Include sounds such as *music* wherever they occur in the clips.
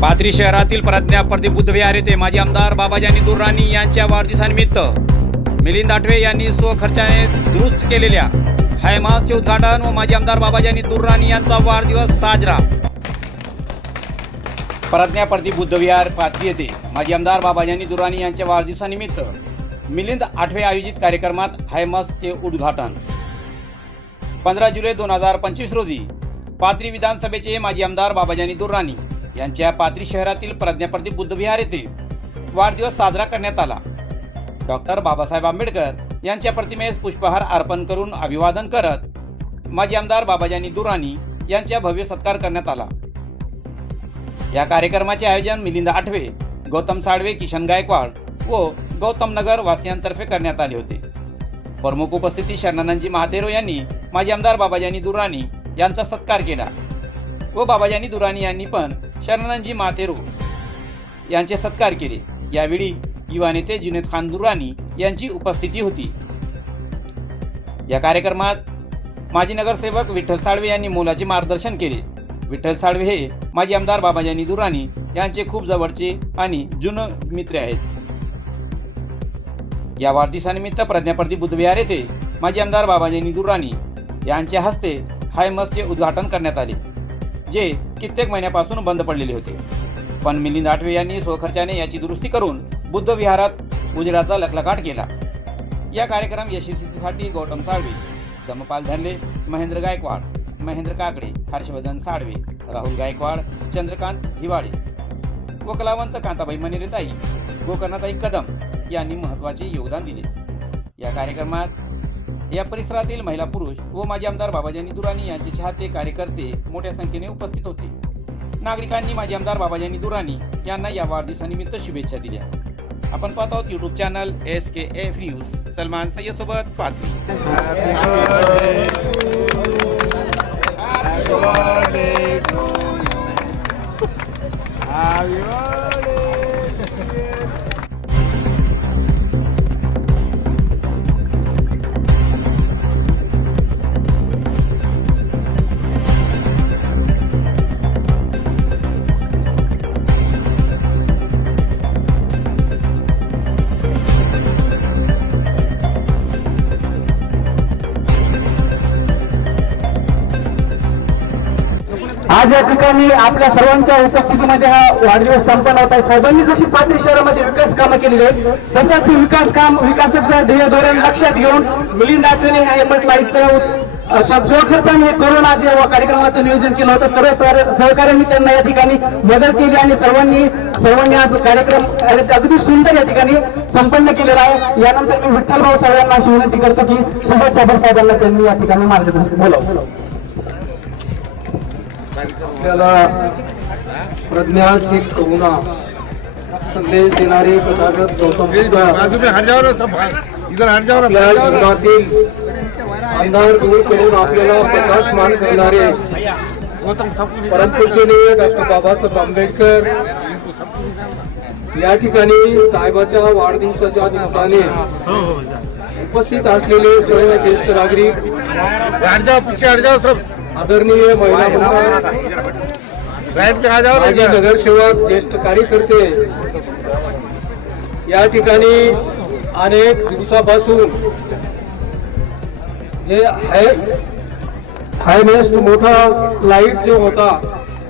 पाथरी शहरातील प्रज्ञा प्रदीप बुद्धविहार येथे माजी आमदार बाबाजानी दुर्राणी यांच्या वाढदिवसानिमित्त मिलिंद आठवे यांनी स्वखर्चाने दुरुस्त केलेल्या हायमासचे उद्घाटन व माजी आमदार बाबाजानी दुर्राणी यांचा वाढदिवस साजरा. प्रज्ञा प्रदीप बुद्धविहार पाथरी येथे. माजी आमदार बाबाजानी दुर्राणी यांच्या वाढदिवसानिमित्त मिलिंद आठवे आयोजित कार्यक्रमात हायमासचे उद्घाटन. पंधरा जुलै दोन हजार पंचवीस रोजी पाथरी विधानसभेचे माजी आमदार बाबाजानी दुर्राणी यांच्या पाथरी शहरातील प्रज्ञाप्रदीप बुद्धविहार येथे वाढदिवस साजरा करण्यात आला. डॉक्टर बाबासाहेब आंबेडकर यांच्या प्रतिमेस पुष्पहार अर्पण करून अभिवादन करत माजी आमदार बाबाजानी दुरानी यांच्या भव्य सत्कार करण्यात आला. या कार्यक्रमाचे आयोजन मिलिंद आठवे गौतम साळवे किशन गायकवाड व गौतम नगर वासियांतर्फे करण्यात आले होते. प्रमुख उपस्थिती शरणानंदजी महातेरो यांनी माजी आमदार बाबाजानी दुराणी यांचा सत्कार केला व बाबाजानी दुराणी यांनी पण शरणानंदजी महाथेरो यांचे सत्कार केले. यावेळी युवा नेते जुनेद खान दुरानी यांची उपस्थिती होती. या कार्यक्रमात माजी नगरसेवक विठ्ठल साळवे यांनी मोलाचे मार्गदर्शन केले. विठ्ठल साळवे हे माजी आमदार बाबाजानी दुराणी यांचे खूप जवळचे आणि जुन मित्र आहेत. या वाढदिवसानिमित्त प्रज्ञाप्रदीप बुधविहार येथे माजी आमदार बाबाजानी दुरानी यांच्या हस्ते हायमसचे उद्घाटन करण्यात आले जे कित्येक महिन्यापासून बंद पडलेले होते. पण मिलिंद आठवे यांनी स्वखर्चाने याची दुरुस्ती करून बुद्ध विहारात उजेडाचा लखलखाट केला. या कार्यक्रम यशस्वीसाठी गौतम साळवे धमपाल धनले महेंद्र गायकवाड महेंद्र काकडे हर्षवर्धन साळवे राहुल गायकवाड चंद्रकांत हिवाळे व कलावंत कांताबाई मनेरेताई गोकर्णाताई कदम यांनी महत्त्वाचे योगदान दिले. या कार्यक्रमात या परिसरातील महिला पुरुष व माजी आमदार बाबाजानी दुराणी यांचे चाहते कार्यकर्ते मोठ्या संख्येने उपस्थित होते. नागरिकांनी माजी आमदार बाबाजानी दुराणी यांना या वाढदिवसानिमित्त शुभेच्छा दिल्या. आपण पाहत आहोत YouTube channel S K F news Salman Sayyad सोबत पाथरी या ठिकाणी आपल्या सर्वांच्या उपस्थितीमध्ये हा वाढदिवस संपन्न होत आहे. साहेबांनी जशी पाथरी शहरामध्ये विकास कामं केलेली आहेत तसंच विकास काम विकासाचं ध्येय धोरण लक्षात घेऊन मिलिंद आठवणे ह्या एमएस लाईटचं स्वखर्चाने करून आज कार्यक्रमाचं नियोजन केलं होतं सर्व सह- सहकाऱ्यांनी त्यांना या ठिकाणी मदत केली आणि सर्वांनी सर्वांनी आज कार्यक्रम अगदी सुंदर या ठिकाणी संपन्न केलेला आहे. यानंतर मी विठ्ठलभाऊ साहेबांना अशी विनंती करतो की सुभाष चाबर साहेबांना त्यांनी या ठिकाणी मार्गदर्शन बोलावं आपल्याला प्रज्ञा शीख करुणा संदेश देणारे तथागत गौतम बुद्ध. बाजू में हट जाओ ना सब इधर हट जाओ ना आपल्या हट जाओ ना. जीवनातील अंधार दूर करून आपल्याला प्रकाशमान करणारे परमपूजनीय डॉक्टर बाबासाहेब आंबेडकर या ठिकाणी साहेबाच्या वाढदिवसाच्या निमित्ताने उपस्थित असलेले सर्व ज्येष्ठ नागरिक आदरणीय महिला इधर। नगरसेवक ज्येष्ठ कार्यकर्ते. या ठिकाणी अनेक दिवसापासून जे हाय हायनेस्ट मोठा लाइट जो होता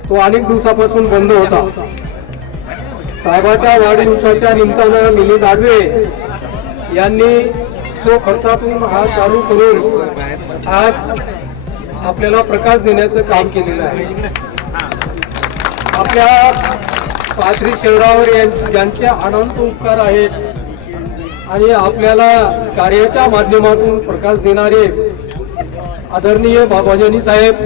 तो अनेक दिवसापासून बंद होता. साहेबाच्या वाढदिवसाच्या निमित्तानं मिलिंद आडवे यांनी जो खर्चातून हा चालू करून आज आपल्याला प्रकाश देण्याचं काम केलेलं आहे. आपल्या पाथरी शहरावर ज्यांचे अनंत उपकार आहेत आणि आपल्याला कार्याच्या माध्यमातून प्रकाश देणारे आदरणीय बाबाजानी साहेब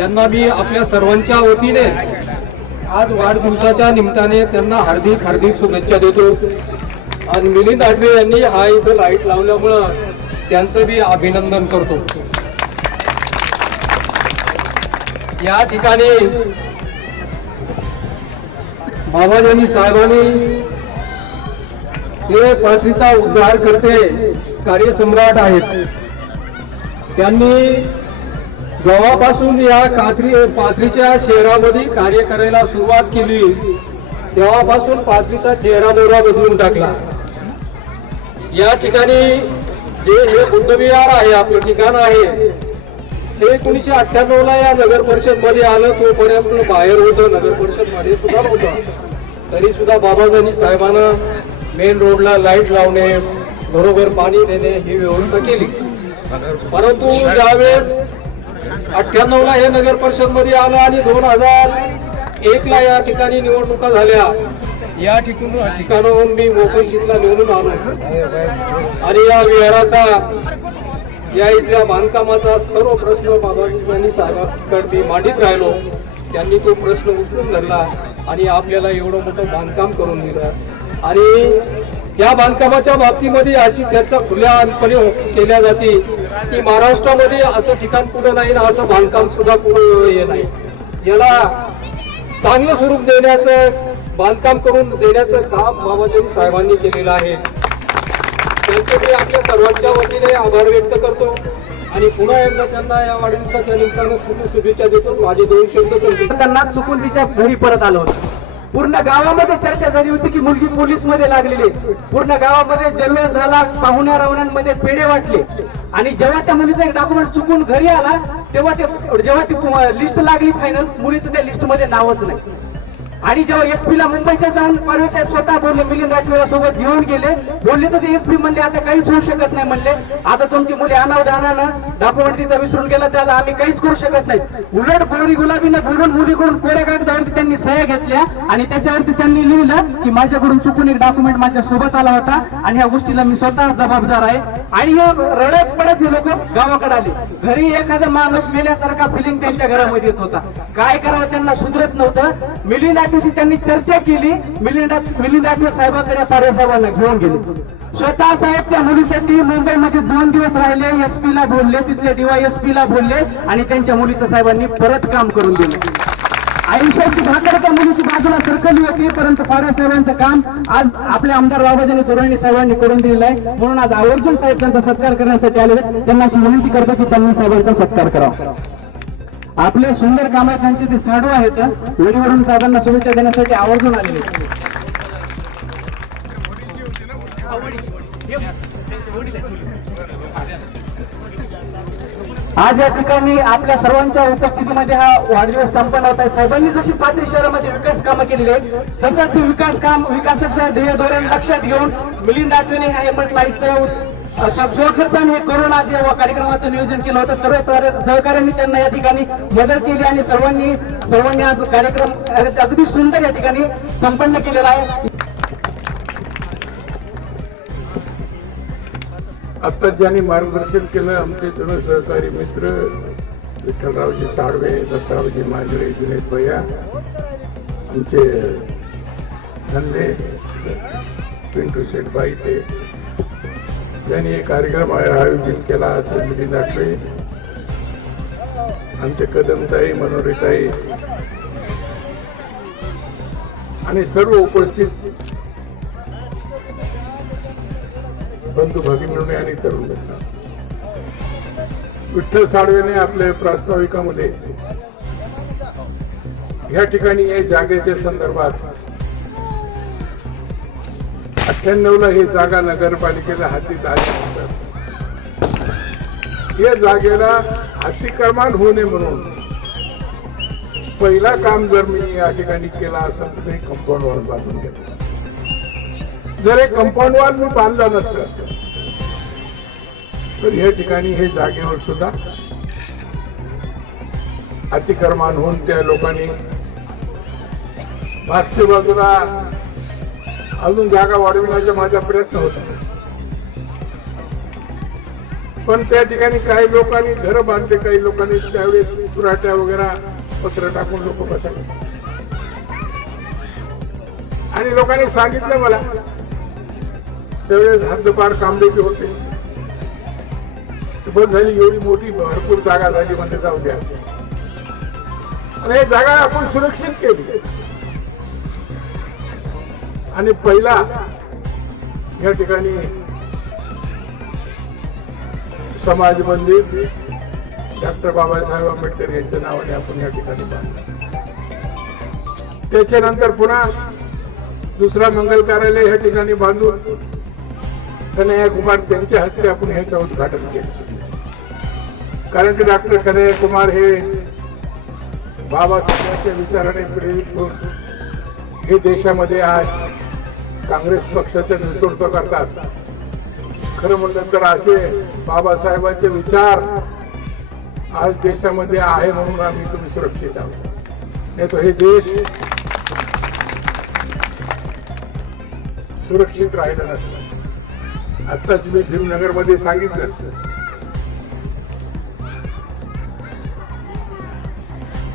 यांना मी आपल्या सर्वांच्या वतीने आज वाढदिवसाच्या निमित्ताने त्यांना हार्दिक हार्दिक शुभेच्छा देतो. आणि मिलिंद आठवे यांनी हा इथं लाइट लावल्यामुळं त्यांचं बी अभिनंदन करतो. या ठिकाणी बाबाजी साहेबांनी हे पाथरीचा उद्धार करते कार्यसम्राट आहेत. त्यांनी जेव्हापासून या कात्री पाथरीच्या शहरामध्ये कार्य करायला सुरुवात केली तेव्हापासून पाथरीचा चेहरा मोहरा बदलून टाकला. या ठिकाणी जे हे बुद्धविहार आहे आपलं ठिकाण आहे हे एकोणीशे अठ्ठ्याण्णवला या नगर परिषदमध्ये आलं. तोपर्यंत बाहेर होतं. नगर परिषदमध्ये सुद्धा होतं तरी सुद्धा बाबाजानी साहेबांना मेन रोडला लाइट लावणे बरोबर पाणी देणे ही व्यवस्था केली. परंतु ज्यावेळेस अठ्ठ्याण्णवला हे नगर परिषदमध्ये आलं आणि दोन हजार एकला या ठिकाणी निवडणुका झाल्या या ठिकाण ठिकाणाहून मी मोकळशीतला निवडून आलो. आणि या विहाराचा या इथल्या बांधकामाचा सर्व प्रश्न बाबाजी साहेबांकडे मी मांडित राहिलो. त्यांनी तो प्रश्न उचलून धरला आणि आपल्याला एवढं मोठं बांधकाम करून दिलं. आणि या बांधकामाच्या बाबतीमध्ये अशी चर्चा खुल्यापणे केल्या जाते की महाराष्ट्रामध्ये असं ठिकाण कुठं नाही ना असं बांधकाम सुद्धा कुठं हे नाही. याला चांगलं स्वरूप देण्याचं बांधकाम करून देण्याचं काम बाबाजी साहेबांनी केलेलं आहे. त्यांचे मी आपल्या सर्वांच्या वतीने आभार व्यक्त करतो. आणि पुन्हा एकदा त्यांना या वाढदिवसाच्या निमित्तानं शुभेच्छा देतो. माझे दोन शब्द संकेत त्यांना चुकून तिच्या घरी परत आलं पूर्ण गावामध्ये चर्चा झाली होती की मुलगी पोलीसमध्ये लागलेली पूर्ण गावामध्ये जमेल झाला पाहुण्या रावणांमध्ये पेढे वाटले. आणि जेव्हा त्या मुलीचा एक डॉक्युमेंट चुकून घरी आला तेव्हा ते जेव्हा ती लिस्ट लागली फायनल मुलीचं त्या लिस्टमध्ये नावच नाही. आणि जेव्हा एसपीला मुंबईच्या जाऊन पारवे साहेब स्वतः बोलले मिलिंद राठोडा सोबत घेऊन गेले. बोलले तर ते एसपी म्हणले आता काहीच होऊ शकत नाही म्हणले. आता तुमची मुली अनावधानानं डॉक्युमेंट तिचा विसरून गेला त्याला आम्ही काहीच करू शकत नाही. उलट गोरी गुलाबीनं बोलून मुलीकडून कोऱ्या कागदावरती त्यांनी सह्या घेतल्या आणि त्याच्यावरती त्यांनी लिहिलं की माझ्याकडून चुकून एक डॉक्युमेंट माझ्या सोबत आला होता आणि ह्या गोष्टीला मी स्वतः जबाबदार आहे. आणि रडत पडत हे लोक गावाकडे आले. घरी एखादा माणूस मेल्यासारखा फिलिंग त्यांच्या घरामध्ये येत होता. काय करावं त्यांना सुधरत नव्हतं. मिलिंद आठवशी त्यांनी चर्चा केली. मिलिंद मिलिंद आठवे साहेबांकडे पारे साहेबांना घेऊन गेले. स्वतः साहेब त्या मुलीसाठी मुंबईमध्ये दोन दिवस राहिले. एस पी ला बोलले तिथले डीवायएसपी ला बोलले आणि त्यांच्या मुलीचं साहेबांनी परत काम करून दिलं. आयुष्याची भाकर त्या मुलीची बाजूला सरकली होती परंतु फारे साहेबांचं काम आज आपले आमदार बाबाजी तोरणी साहेबांनी करून दिलेलं आहे. म्हणून आज आवर्जून साहेब त्यांचा सत्कार करण्यासाठी आले त्यांना अशी विनंती करतो की त्यांनी साहेबांचा सत्कार करावा. आपल्या सुंदर कामात त्यांचे ते साडू आहेत वेळीवरून साधांना शुभेच्छा देण्यासाठी आवर्जून आलेले आज या ठिकाणी आपल्या सर्वांच्या उपस्थितीमध्ये हा वाढदिवस संपन्न होत आहे. साहेबांनी जशी पाथरी शहरामध्ये विकास कामं केलेली आहेत तसंच विकास काम विकासाचं ध्येय धोरण लक्षात घेऊन मिलिंद आठवणे ह्या हेमंत लाईटचं अशा स्व- स्वखर्चाने हे करून आज कार्यक्रमाचं नियोजन केलं होतं सर्व सहकाऱ्यांनी त्यांना या ठिकाणी मदत केली आणि सर्वांनी सर्वांनी आज कार्यक्रम अगदी सुंदर या ठिकाणी संपन्न केलेला आहे. आता ज्यांनी मार्गदर्शन केलं आमचे जुने सहकारी मित्र विठ्ठलरावजी साळवे दत्तरावजी मांजरे दिनेश भैया आमचे धंदे पिंटू शेठ ते त्यांनी एक कार्यक्रम आयोजित केला असं निधी आमचे कदमताई मनोरीताई आणि सर्व उपस्थित बंधू भगिनी आणि तरुण विठ्ठल साळवेने आपल्या प्रास्ताविकामध्ये या ठिकाणी या जागेच्या संदर्भात अठ्ठ्याण्णवला ही जागा नगरपालिकेला हातीत आल्यानंतर या जागेला अतिक्रमण होऊ नये म्हणून पहिला काम जर मी या ठिकाणी केला असेल तर कंपाऊंड वॉल बांधून घेतलं. जर हे कंपाऊंड वॉल मी बांधला नसतं तर या ठिकाणी हे जागेवर सुद्धा अतिक्रमण होऊन त्या लोकांनी मागच्या बाजूला अजून जागा वाढविण्याचा माझा प्रयत्न होता पण त्या ठिकाणी काही लोकांनी घर बांधले काही लोकांनी त्यावेळेस चुराट्या वगैरे पत्र टाकून लोक बसले. आणि लोकांनी सांगितलं मला त्यावेळेस हद्दपार कांबळेचे होते. बंद झाली एवढी मोठी भरपूर जागा झाली म्हणजे जाऊ द्या. आणि हे जागा आपण सुरक्षित केली. आणि पहिला या ठिकाणी समाज मंदिर डॉक्टर बाबासाहेब आंबेडकर यांच्या नावाने आपण या ठिकाणी बांधलं त्याच्यानंतर पुन्हा दुसरा मंगल कार्यालय या ठिकाणी बांधून कन्हैया कुमार त्यांच्या हस्ते आपण ह्याचं उद्घाटन केलं. कारण की डॉक्टर कन्हैया कुमार हे बाबासाहेबांच्या विचाराने प्रेरित होऊन हे देशामध्ये आज काँग्रेस पक्षाचं नेतृत्व करतात. खरं म्हणलं तर असे बाबासाहेबांचे विचार आज देशामध्ये आहे म्हणून आम्ही तुम्ही सुरक्षित आहोत. नाही तर हे देश सुरक्षित राहिलं नसतं. आत्ताच मी भीमनगरमध्ये सांगितलं.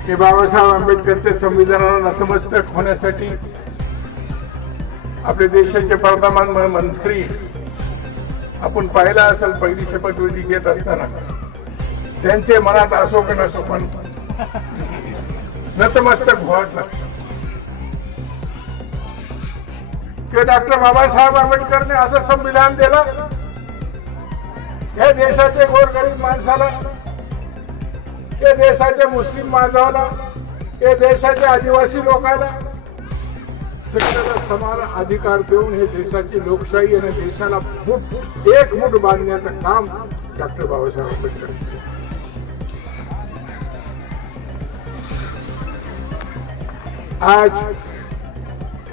की बाबासाहेब आंबेडकरच्या संविधानाला नतमस्तक होण्यासाठी आपल्या देशाचे प्रधान मंत्री. आपण पाहिला असेल पहिली शपथविधी घेत असताना. त्यांचे मनात असो की नसो पण नतमस्तक व्हावंच लागतं. डॉक्टर बाबासाहेब आंबेडकरने असं संविधान दिलं या देशाचे गोरगरीब माणसाला या देशाच्या मुस्लिम बांधवाला या देशाच्या आदिवासी लोकांना सगळ्याला समान अधिकार देऊन हे देशाची लोकशाही आणि देशाला फूट एक मुठ बांधण्याचं काम डॉक्टर बाबासाहेब आंबेडकर आज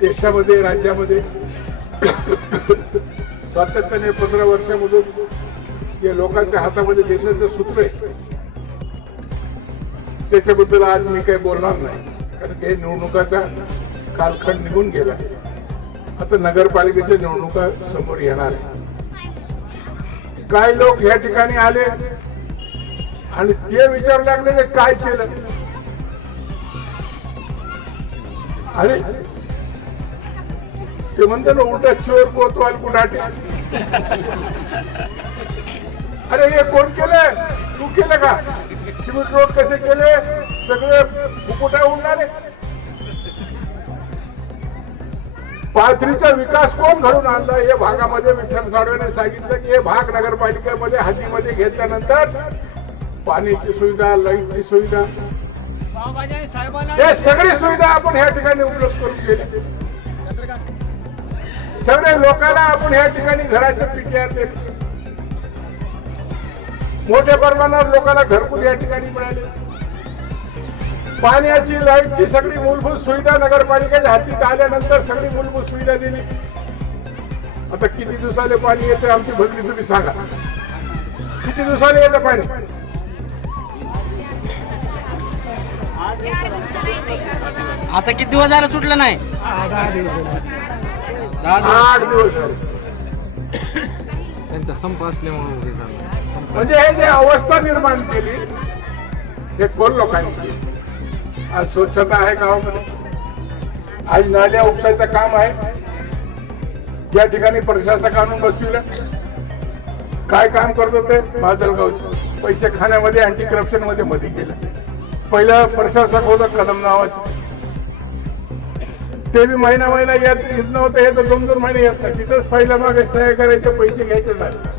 देशामध्ये राज्यामध्ये *coughs* सातत्याने पंधरा वर्षामधून जे लोकांच्या हातामध्ये देशाचं सूत्र आहे त्याच्याबद्दल आज मी काही बोलणार नाही. कारण हे निवडणुकाचा कालखंड निघून गेला. आता नगरपालिकेच्या निवडणुका समोर येणार आहे काय लोक या ठिकाणी आले आणि ते विचार लागले ते काय केलं? अरे ते म्हणतात ना उलटा चोर पोतवाल कुणाटे अरे हे कोण केलं? तू केलं का? सिमेंट रोड कसे केले? सगळे फुकुटा उडणारे. पाथरीचा विकास कोण घडून आणला हे भागामध्ये विठ्ठल साडवेने सांगितलं की हे भाग नगरपालिकेमध्ये हातीमध्ये घेतल्यानंतर पाण्याची सुविधा लाईटची सुविधा. हे सगळी सुविधा आपण ह्या ठिकाणी उपलब्ध करून केली सगळ्या लोकांना आपण ह्या ठिकाणी घराचे पीटीआर दिले मोठ्या प्रमाणावर लोकांना घरकुल या ठिकाणी मिळाले. पाण्याची लाईटची सगळी मूलभूत सुविधा नगरपालिकेच्या हातीत आल्यानंतर सगळी मूलभूत सुविधा दिली. आता किती दिवसाले पाणी येते आमची भरली तुम्ही सांगा. किती दिवसाले येतं पाणी? आता किती दिवस झालं सुटलं नाही? आठ दिवस झाले. त्यांचा संप असल्यामुळे झालं. म्हणजे हे जे अवस्था निर्माण केली हे कोण लोकांनी केली? आज स्वच्छता आहे गावामध्ये. आज नाल्या उपसायचं काम आहे. ज्या ठिकाणी प्रशासक आणून बसविलं. काय काम करत होते माजलगावचे. पैसे खाण्यामध्ये अँटी करप्शनमध्ये मध्ये गेलं. पहिलं प्रशासक होतं कदम नावाचं. ते बी महिना महिना येत येत नव्हतं हे तर दोन दोन महिने येत नाही. तिथंच पहिल्या मागे सह्या करायचे पैसे घ्यायचे झाले.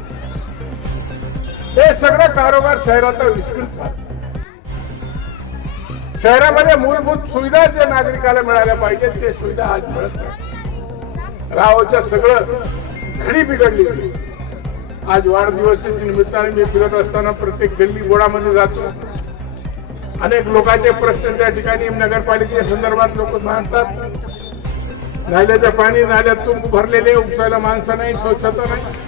हे सगळं कारोबार शहराचा विस्तृत झाला. शहरामध्ये मूलभूत सुविधा जे नागरिकाला मिळाल्या पाहिजेत ते सुविधा आज मिळत नाही. गावाच्या सगळं घडी बिघडली. आज वाढदिवसाच्या निमित्ताने मी फिरत असताना प्रत्येक गल्ली गोडामध्ये जातो. अनेक लोकांचे प्रश्न त्या ठिकाणी नगरपालिके संदर्भात लोक मांडतात. नाल्याचं पाणी नाल्यात तुंब भरलेले उपसायला माणसं नाही स्वच्छता नाही.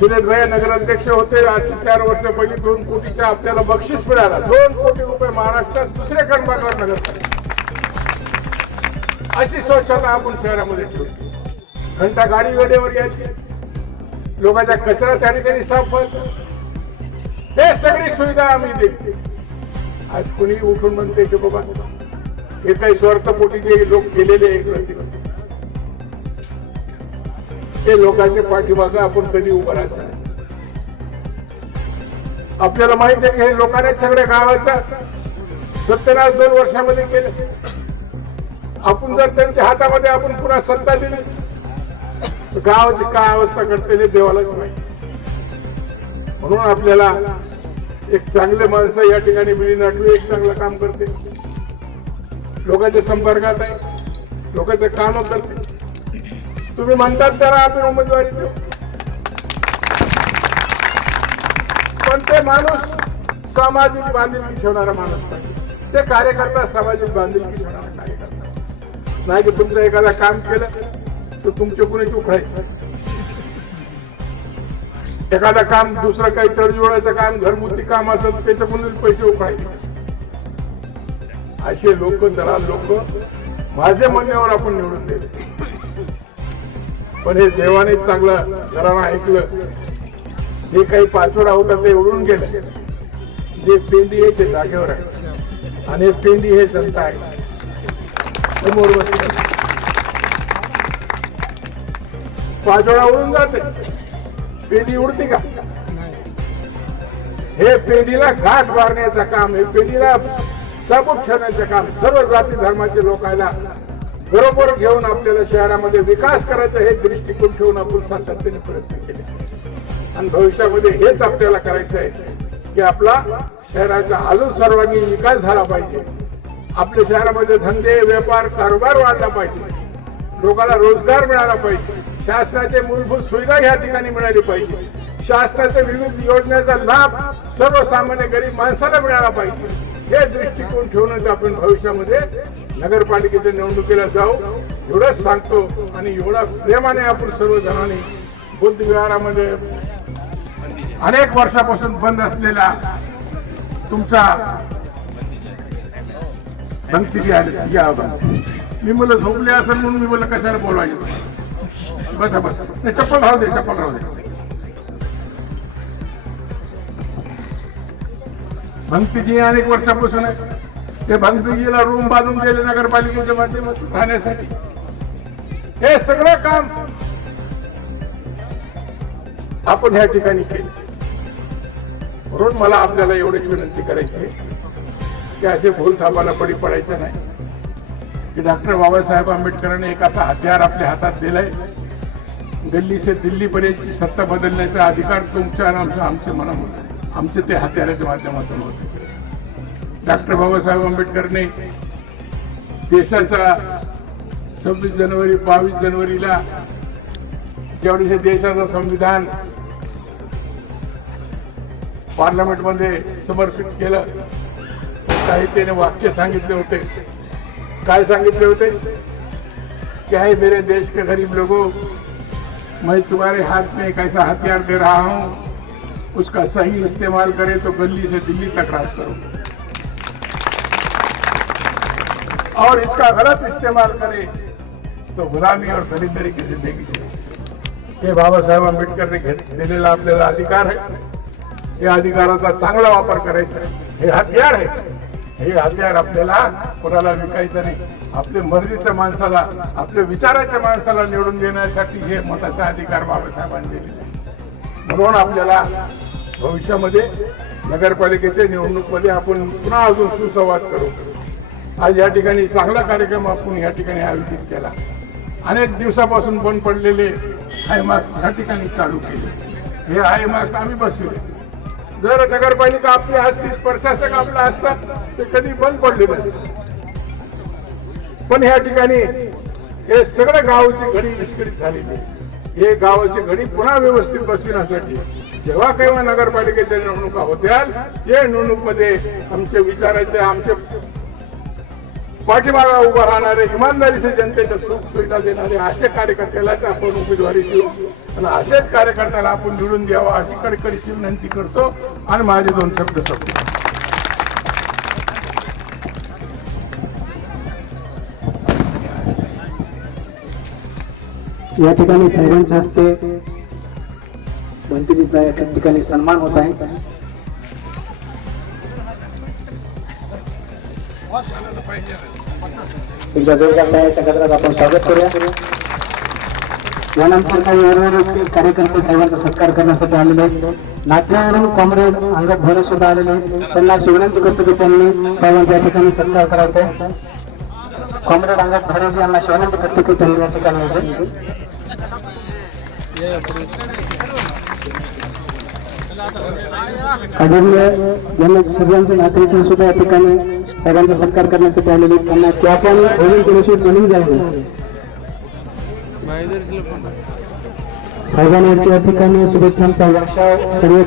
जुनेद नगराध्यक्ष होते. आज चार वर्ष पहिली दोन कोटीच्या आपल्याला बक्षीस मिळाला. दोन कोटी रुपये महाराष्ट्रात दुसऱ्या क्रमांकावर नगर अशी स्वच्छता आपण शहरामध्ये ठेवतो घंटा गाडी वेळेवर यायची. लोकांचा कचरा त्या ठिकाणी साफ व्हायचा हे सगळी सुविधा आम्ही देते. आज कुणी उठून म्हणते की बाबा हे काही स्वार्थपोटी जे लोक केलेले आहे इकडं ते लोकांच्या पाठीमागं आपण कधी उभं राहायचं नाही. आपल्याला माहीत आहे की हे लोकांनी सगळ्या गावाचा सत्यानाश दोन वर्षामध्ये केलं. आपण जर त्यांच्या हातामध्ये आपण पुन्हा सत्ता दिली तर गावाची काय अवस्था करते हे देवालाच माहिती. म्हणून आपल्याला एक चांगले माणसं या ठिकाणी मिळून आठवी एक चांगलं काम करते लोकांच्या संपर्कात आहे लोकांचं काम करते तुम्ही म्हणतात त्याला आपण उमेदवारी देऊ. पण ते माणूस सामाजिक बांधिलकी ठेवणारा माणूस नाही. ते कार्यकर्ता सामाजिक बांधिलकी ठेवणारा कार्यकर्ता. नाही की तुमचं एखादा काम केलं तर तुमचे कुणी उखळायचं एखादा काम दुसरं काही तडजोडायचं काम घरगुती काम असत त्याच्यामधून पैसे उखळायचे असे लोक जरा लोक माझ्या म्हणण्यावर आपण निवडून दिले पण हे देवाने चांगलं जरा ऐकलं. जे काही पाचोडा होता ते उडून गेलं. जे पेंडी आहे ते जागेवर आहे. आणि हे पेंडी हे जनता आहे. समोर बसले. पाचोडा उडून जाते. पेंडी उडते का? हे पेंडीला घाट मारण्याचं काम हे पेंडीला सबूत ठेवण्याचं काम सर्व जाती धर्माचे लोकांना बरोबर घेऊन आपल्याला शहरामध्ये विकास करायचा हे दृष्टिकोन ठेवून आपण सातत्याने प्रयत्न केले. आणि भविष्यामध्ये हेच आपल्याला करायचं आहे की आपला शहराचा अजून सर्वांगीण विकास झाला पाहिजे. आपल्या शहरामध्ये धंदे व्यापार कारोबार वाढला पाहिजे. लोकांना रोजगार मिळाला पाहिजे. शासनाचे मूलभूत सुविधा या ठिकाणी मिळाली पाहिजे. शासनाच्या विविध योजनेचा लाभ सर्वसामान्य गरीब माणसाला मिळाला पाहिजे. हे दृष्टिकोन ठेवूनच आपण भविष्यामध्ये नगरपालिकेच्या निवडणुकीला जाऊ एवढंच सांगतो आणि एवढा प्रेमाने आपण सर्वजणांनी बुद्धविहारामध्ये अनेक वर्षापासून बंद असलेला तुमचा भक्ती आली या मी मला झोपले असेल म्हणून मी मला कशाला बोलवायचं? बसा बसा. नाही, चप्पल राहू दे चप्पल राहू दे. भक्तीजी अनेक वर्षापासून आहे. ते भक्तीजीला रूम बांधून गेले नगरपालिकेच्या माध्यमातून राहण्यासाठी हे सगळं काम आपण ह्या ठिकाणी केलं. म्हणून मला आपल्याला एवढीच विनंती करायची आहे की असे भूल थापाला पडी पडायचं नाही. की डॉक्टर बाबासाहेब आंबेडकरांनी एक असा हत्यार आपल्या हातात दिलाय. दिल्ली से दिल्लीपर्यंतची सत्ता बदलण्याचा अधिकार तुमच्या आणि आमच्या आमच्या मनामध्ये आमचे ते हत्याराच्या माध्यमातून होते. डॉक्टर बाबासाहेब आंबेडकरने देशाचा सव्वीस जानेवारी बावीस जानेवारीला ज्यावेळेस देशाचं संविधान पार्लमेंटमध्ये समर्पित केलं काही त्याने वाक्य सांगितले होते. काय सांगितले होते? क्या है मेरे देश के गरीब लोगों? मैं तुम्हारे हाथ में एक ऐसा हथियार दे रहा हूं उसका सही इस्तेमाल करें तो गली से दिल्ली तक राज करो। और इसका गलत इस्तेमाल करे तो गुलामी और दरिद्री की जिंदगी हे बाबासाहेब आंबेडकरने घेत- दिलेला आपल्याला अधिकार आहे या अधिकाराचा चांगला वापर करायचा हे। हत्यार आहे हे। हत्यार आपल्याला कोणाला विकायचं नाही. आपल्या मर्जीच्या माणसाला आपल्या विचाराच्या माणसाला निवडून देण्यासाठी हे मताचा अधिकार बाबासाहेबांनी दिलेला आहे म्हणून आपल्याला भविष्यामध्ये नगरपालिकेच्या निवडणूकमध्ये आपण पुन्हा अजून सुसंवाद करू. आज या ठिकाणी चांगला कार्यक्रम आपण या ठिकाणी आयोजित केला. अनेक दिवसापासून बंद पडलेले हायमार्क्स या ठिकाणी चालू केले. हे हायमार्क्स आम्ही बसवले. जर नगरपालिका आपली असती प्रशासक आपला असतात ते कधी बंद पडले नसते पण या ठिकाणी हे सगळं गावाची घडी विस्कळीत झालेली आहे. हे गावाची घडी पुन्हा व्यवस्थित बसविण्यासाठी जेव्हा केव्हा नगरपालिकेच्या निवडणुका होत्या या निवडणूकमध्ये आमचे विचाराचे आमचे पाठीमागा उभा राहणारे इमानदारीचे जनतेच्या सुख सुविधा देणारे असे कार्यकर्त्यालाच आपण उमेदवारी देऊ. आणि असेच कार्यकर्त्याला आपण निवडून द्यावा अशी कडकडीची विनंती करतो आणि माझे दोन शब्द संपले या ठिकाणी साहेबांच्या हस्ते मंत्रीचा या ठिकाणी सन्मान होत आहे. तुमच्या जोरदार टाळ्याच्या गजरात आपण स्वागत करूया. यानंतर काही उर्वरित कार्यकर्ते साहेबांचा सत्कार करण्यासाठी आलेले आहेत. नाट्यावरून कॉम्रेड अंगद भोरे सुद्धा आलेले आहेत. त्यांना अशी विनंती करतो की त्यांनी साहेबांच्या या ठिकाणी सत्कार करायचा आहे. कॉम्रेड अंगद भोरेजी यांना अशी विनंती करतो की त्यांनी या ठिकाणी यायचे आदरणीय यांना सर्वांचे नातेवाईक सुद्धा या ठिकाणी साहेबांचा सत्कार करण्यासाठी आलेले. त्यांना की आपण होईल केल्याशिवाय म्हणून जाईल साहेबांना या ठिकाणी शुभेच्छांचा वर्षाव सर्व